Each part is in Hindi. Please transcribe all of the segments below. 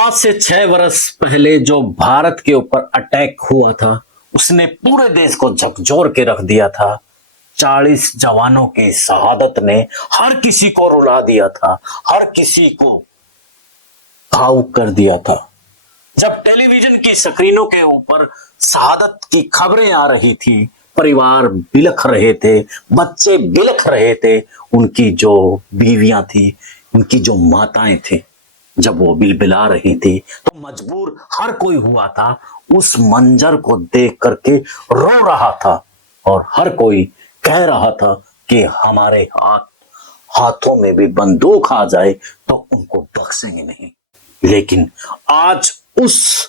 आज से 6 वर्ष पहले जो भारत के ऊपर अटैक हुआ था उसने पूरे देश को झकझोर के रख दिया था। 40 जवानों की शहादत ने हर किसी को रुला दिया था, हर किसी को भावुक कर दिया था। जब टेलीविजन की स्क्रीनों के ऊपर शहादत की खबरें आ रही थी, परिवार बिलख रहे थे, बच्चे बिलख रहे थे, उनकी जो बीवियां थी, उनकी जो माताएं थी, जब वो बिलबिला रही थी तो मजबूर हर कोई हुआ था उस मंजर को देख करके रो रहा था। और हर कोई कह रहा था कि हमारे हाथों में भी बंदूक आ जाए तो उनको बख्शेंगे नहीं। लेकिन आज उस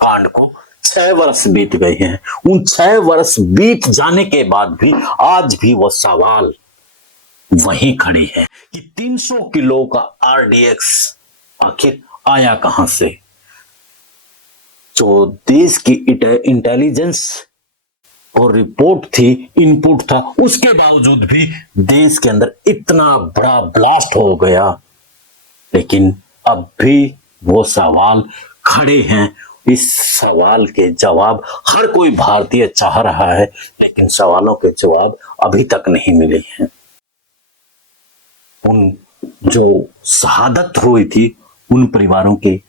कांड को 6 वर्ष बीत गए हैं। उन 6 वर्ष बीत जाने के बाद भी आज भी वो सवाल वहीं खड़ी है कि 300 किलो का आरडीएक्स आखिर आया कहां से। जो देश की इंटेलिजेंस और रिपोर्ट थी, इनपुट था, उसके बावजूद भी देश के अंदर इतना बड़ा ब्लास्ट हो गया। लेकिन अब भी वो सवाल खड़े हैं। इस सवाल के जवाब हर कोई भारतीय चाह रहा है, लेकिन सवालों के जवाब अभी तक नहीं मिले हैं। उन जो शहादत हुई थी उन परिवारों की,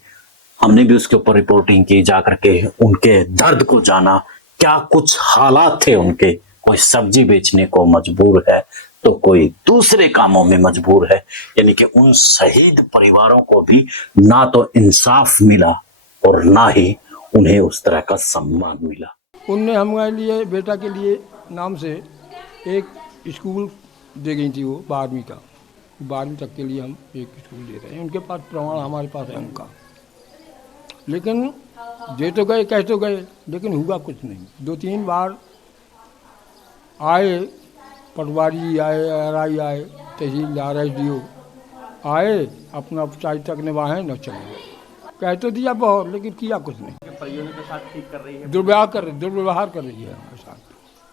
हमने भी उसके ऊपर रिपोर्टिंग की, जाकर के उनके दर्द को जाना। क्या कुछ हालात थे उनके, कोई सब्जी बेचने को मजबूर है तो कोई दूसरे कामों में मजबूर है। यानी कि उन शहीद परिवारों को भी ना तो इंसाफ मिला और ना ही उन्हें उस तरह का सम्मान मिला। उनने हमारे लिए, बेटा के लिए नाम से एक स्कूल दे गई थी, वो 12वीं का, 12वीं तक के लिए हम एक स्कूल दे रहे हैं। उनके पास प्रमाण हमारे पास है उनका। लेकिन दे तो गए, कह तो गए, लेकिन हुआ कुछ नहीं। 2-3 बार आए, पटवारी आए, आरआई आए, तहसीलदार, एसडीओ आए, अपना औपचारिकता निभाए न चले गए। कह तो दिया बहुत, लेकिन किया कुछ नहीं। परिजनों के साथ ठीक कर रही है, दुर्व्यवहार कर रही है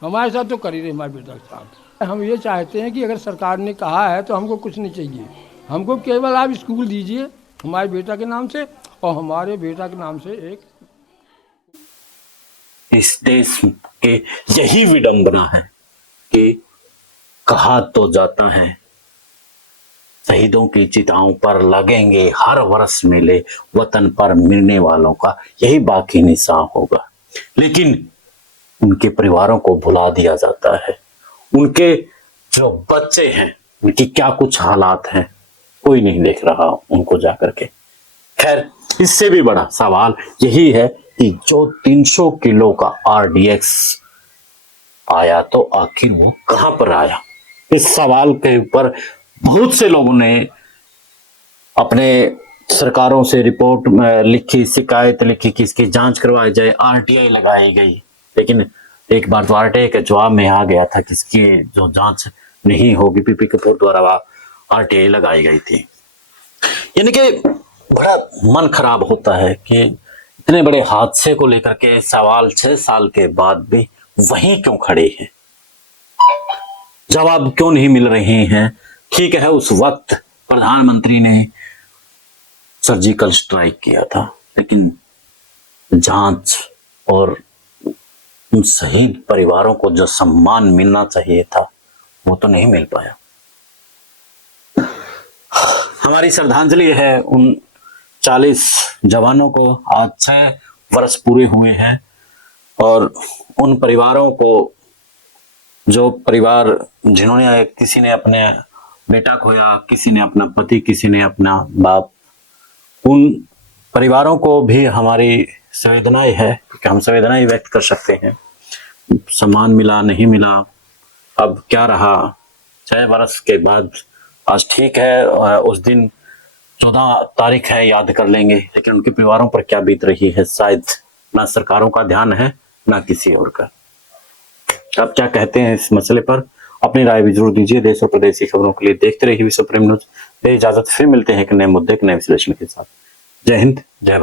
हमारे साथ तो कर ही रही, हमारे बेटा के साथ। हम ये चाहते हैं कि अगर सरकार ने कहा है तो हमको कुछ नहीं चाहिए, हमको केवल आप स्कूल दीजिए हमारे बेटा के नाम से, और हमारे बेटा के नाम से एक। इस देश के यही विडंबना है कि कहा तो जाता है शहीदों की चिताओं पर लगेंगे हर वर्ष मेले, वतन पर मिलने वालों का यही बाकी निशान होगा। लेकिन उनके परिवारों को भुला दिया जाता है। उनके जो बच्चे हैं उनकी क्या कुछ हालात हैं कोई नहीं देख रहा उनको जाकर के। खैर, इससे भी बड़ा सवाल यही है कि जो 300 किलो का आरडीएक्स आया तो आखिर वो कहां पर आया। इस सवाल के ऊपर बहुत से लोगों ने अपने सरकारों से रिपोर्ट लिखी, शिकायत लिखी कि इसकी जांच करवाई जाए, आरटीआई लगाई गई। लेकिन एक बार तो आरटीआई के जवाब में आ गया था कि इसकी जो जांच नहीं होगी, पीपी कपूर द्वारा आरटीआई लगाई गई थी। यानी कि बड़ा मन खराब होता है कि इतने बड़े हादसे को लेकर के सवाल 6 साल के बाद भी वहीं क्यों खड़े हैं, जवाब क्यों नहीं मिल रहे हैं। ठीक है, उस वक्त प्रधानमंत्री ने सर्जिकल स्ट्राइक किया था, लेकिन जांच और उन शहीद परिवारों को जो सम्मान मिलना चाहिए था वो तो नहीं मिल पाया। हमारी श्रद्धांजलि है उन 40 जवानों को। आज 6 वर्ष पूरे हुए हैं और उन परिवारों को, जो परिवार जिन्होंने, किसी ने अपने बेटा खोया, किसी ने अपना पति, किसी ने अपना बाप, उन परिवारों को भी हमारी संवेदनाएं है, क्योंकि हम संवेदनाएं व्यक्त कर सकते हैं। सम्मान मिला नहीं मिला, अब क्या रहा 6 वर्ष के बाद। आज ठीक है, उस दिन 14 तारीख है, याद कर लेंगे, लेकिन उनके परिवारों पर क्या बीत रही है शायद ना सरकारों का ध्यान है ना किसी और का। आप क्या कहते हैं इस मसले पर, अपनी राय भी जरूर दीजिए। देश और प्रदेश की खबरों के लिए देखते रहिए विश्व प्रेम न्यूज। इजाजत, फिर मिलते हैं एक नए मुद्दे के नए विश्लेषण के साथ। जय हिंद, जय भारत।